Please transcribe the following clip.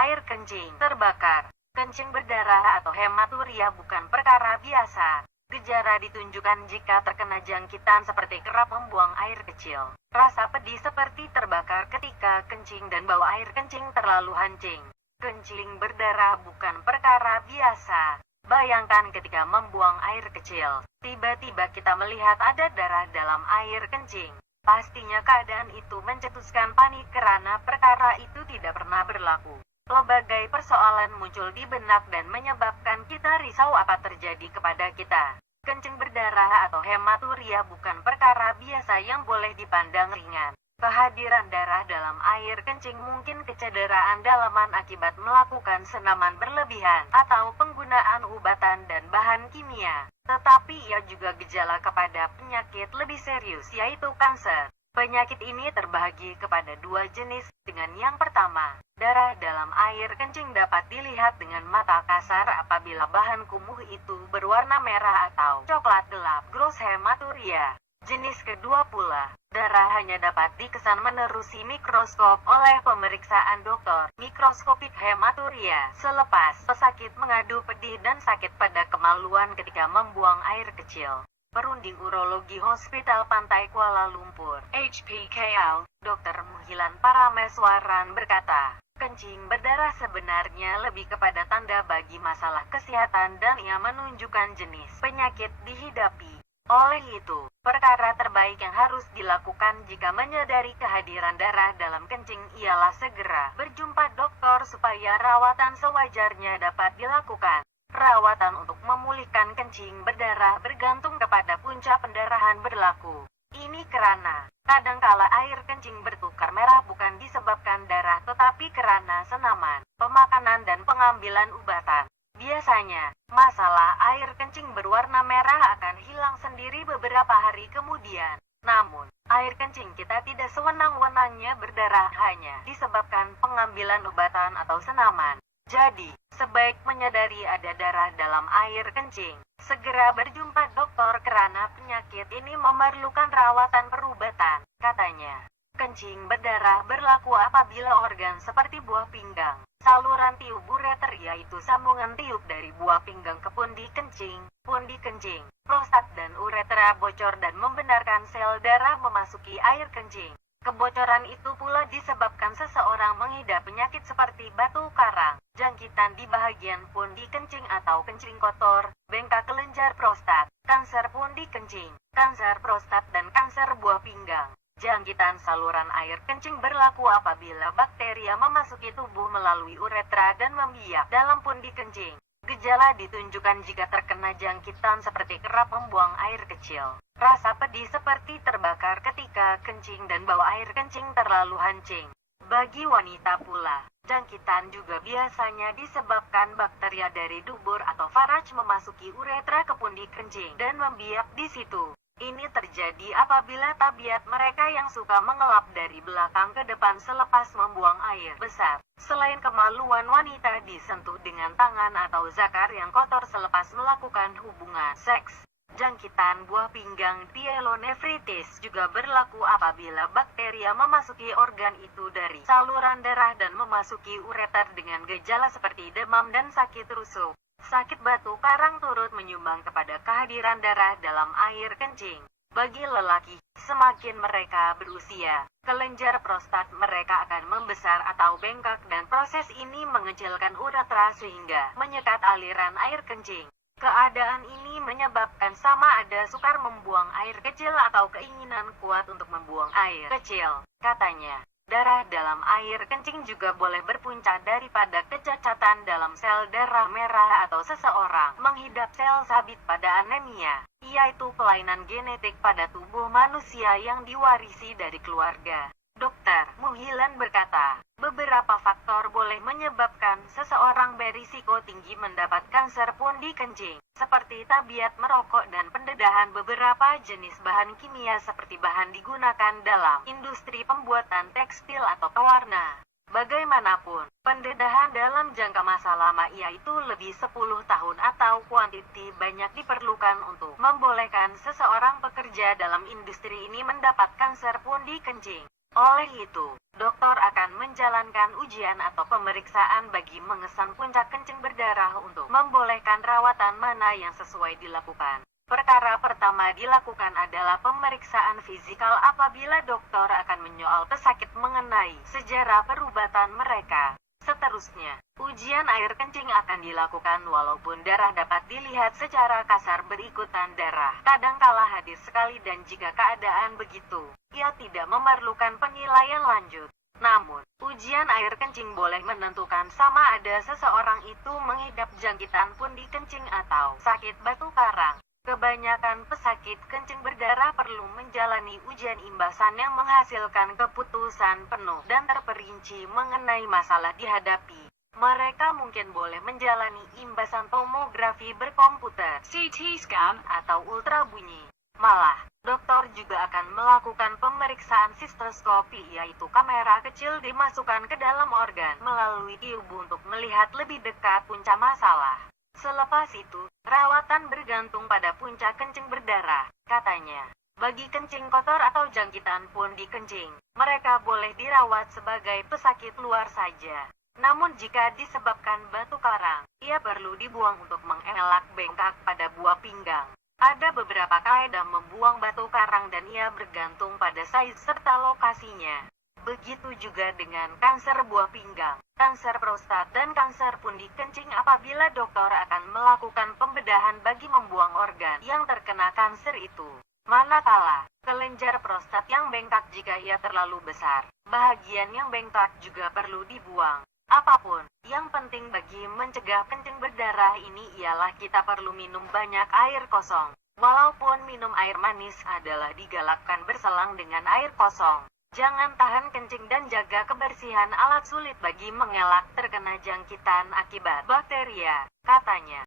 air kencing terbakar. Kencing berdarah atau hematuria bukan perkara biasa. Gejala ditunjukkan jika terkena jangkitan seperti kerap membuang air kecil. Rasa pedih seperti terbakar ketika kencing dan bau air kencing terlalu hancing. Kencing berdarah bukan perkara biasa. Bayangkan ketika membuang air kecil, tiba-tiba kita melihat ada darah dalam air kencing. Pastinya keadaan itu mencetuskan panik karena perkara itu tidak pernah berlaku. Pelbagai persoalan muncul di benak dan menyebabkan kita risau apa terjadi kepada kita. Kencing berdarah atau hematuria bukan perkara biasa yang boleh dipandang ringan. Kehadiran darah dalam air kencing mungkin kecederaan dalaman akibat melakukan senaman berlebihan atau penggunaan obatan dan bahan kimia. Tetapi ia juga gejala kepada penyakit lebih serius yaitu kanser. Penyakit ini terbagi kepada dua jenis, dengan yang pertama, darah dalam air kencing dapat dilihat dengan mata kasar apabila bahan kumuh itu berwarna merah atau coklat gelap, gross hematuria. Jenis kedua pula, darah hanya dapat dikesan menerusi mikroskop oleh pemeriksaan dokter, mikroskopik hematuria, selepas pesakit mengadu pedih dan sakit pada kemaluan ketika membuang air kecil. Perunding Urologi Hospital Pantai Kuala Lumpur, HPKL, Dr. Muhilan Parameswaran berkata, kencing berdarah sebenarnya lebih kepada tanda bagi masalah kesehatan dan ia menunjukkan jenis penyakit dihidapi. Oleh itu, perkara terbaik yang harus dilakukan jika menyadari kehadiran darah dalam kencing ialah segera berjumpa dokter supaya rawatan sewajarnya dapat dilakukan. Perawatan untuk memulihkan kencing berdarah bergantung kepada punca pendarahan berlaku. Ini karena, kadangkala air kencing bertukar merah bukan disebabkan darah tetapi karena senaman, pemakanan dan pengambilan obatan. Biasanya, masalah air kencing berwarna merah akan hilang sendiri beberapa hari kemudian. Namun, air kencing kita tidak sewenang-wenangnya berdarah hanya disebabkan pengambilan obatan atau senaman. Jadi, sebaik menyadari ada darah dalam air kencing, segera berjumpa dokter karena penyakit ini memerlukan rawatan perubatan, katanya. Kencing berdarah berlaku apabila organ seperti buah pinggang, saluran tiup ureter yaitu sambungan tiup dari buah pinggang ke pundi kencing, prostat dan uretra bocor dan membenarkan sel darah memasuki air kencing. Kebocoran itu pula disebabkan seseorang mengidap penyakit seperti batu karang, jangkitan di bahagian pundi kencing atau kencing kotor, bengkak kelenjar prostat, kanser pundi kencing, kanser prostat dan kanser buah pinggang. Jangkitan saluran air kencing berlaku apabila bakteria memasuki tubuh melalui uretra dan membiak dalam pundi kencing. Gejala ditunjukkan jika terkena jangkitan seperti kerap membuang air kecil. Rasa pedih seperti terbakar ketika kencing dan bau air kencing terlalu hancing. Bagi wanita pula, jangkitan juga biasanya disebabkan bakteria dari dubur atau faraj memasuki uretra ke pundi kencing dan membiak di situ. Ini terjadi apabila tabiat mereka yang suka mengelap dari belakang ke depan selepas membuang air besar. Selain kemaluan wanita disentuh dengan tangan atau zakar yang kotor selepas melakukan hubungan seks, jangkitan buah pinggang pyelonefritis juga berlaku apabila bakteria memasuki organ itu dari saluran darah dan memasuki ureter dengan gejala seperti demam dan sakit rusuk. Sakit batu karang turut menyumbang kepada kehadiran darah dalam air kencing. Bagi lelaki, semakin mereka berusia, kelenjar prostat mereka akan membesar atau bengkak dan proses ini mengecilkan uretra sehingga menyekat aliran air kencing. Keadaan ini menyebabkan sama ada sukar membuang air kecil atau keinginan kuat untuk membuang air kecil, katanya. Darah dalam air kencing juga boleh berpunca daripada kecacatan dalam sel darah merah atau seseorang menghidap sel sabit pada anemia, yaitu kelainan genetik pada tubuh manusia yang diwarisi dari keluarga. Dr. Muhilan berkata, beberapa faktor boleh menyebabkan seseorang berisiko tinggi mendapat kanser pundi kencing, seperti tabiat merokok dan pendedahan beberapa jenis bahan kimia seperti bahan digunakan dalam industri pembuatan tekstil atau pewarna. Bagaimanapun, pendedahan dalam jangka masa lama yaitu lebih 10 tahun atau kuantiti banyak diperlukan untuk membolehkan seseorang bekerja dalam industri ini mendapat kanser pundi kencing. Oleh itu, dokter akan menjalankan ujian atau pemeriksaan bagi mengesan puncak kencing berdarah untuk membolehkan rawatan mana yang sesuai dilakukan. Perkara pertama dilakukan adalah pemeriksaan fisikal apabila dokter akan menyoal pesakit mengenai sejarah perubatan mereka. Seterusnya, ujian air kencing akan dilakukan walaupun darah dapat dilihat secara kasar berikutan darah. Kadangkala hadir sekali dan jika keadaan begitu, ia tidak memerlukan penilaian lanjut. Namun, ujian air kencing boleh menentukan sama ada seseorang itu mengidap jangkitan pundi kencing atau sakit batu karang. Kebanyakan pesakit kencing berdarah perlu menjalani ujian imbasan yang menghasilkan keputusan penuh dan terperinci mengenai masalah dihadapi. Mereka mungkin boleh menjalani imbasan tomografi berkomputer, CT scan, atau ultrabunyi. Malah, dokter juga akan melakukan pemeriksaan sistoskopi, yaitu kamera kecil dimasukkan ke dalam organ melalui tubuh untuk melihat lebih dekat punca masalah. Selepas itu, rawatan bergantung pada puncak kencing berdarah, katanya. Bagi kencing kotor atau jangkitan pundi kencing, mereka boleh dirawat sebagai pesakit luar saja. Namun jika disebabkan batu karang, ia perlu dibuang untuk mengelak bengkak pada buah pinggang. Ada beberapa kaidah membuang batu karang dan ia bergantung pada size serta lokasinya. Begitu juga dengan kanker buah pinggang, kanker prostat dan kanker pundi kencing apabila dokter akan melakukan pembedahan bagi membuang organ yang terkena kanker itu. Manakala kelenjar prostat yang bengkak jika ia terlalu besar, bagian yang bengkak juga perlu dibuang. Apapun, yang penting bagi mencegah kencing berdarah ini ialah kita perlu minum banyak air kosong. Walaupun minum air manis adalah digalakkan berselang dengan air kosong. Jangan tahan kencing dan jaga kebersihan alat sulit bagi mengelak terkena jangkitan akibat bakteria, katanya.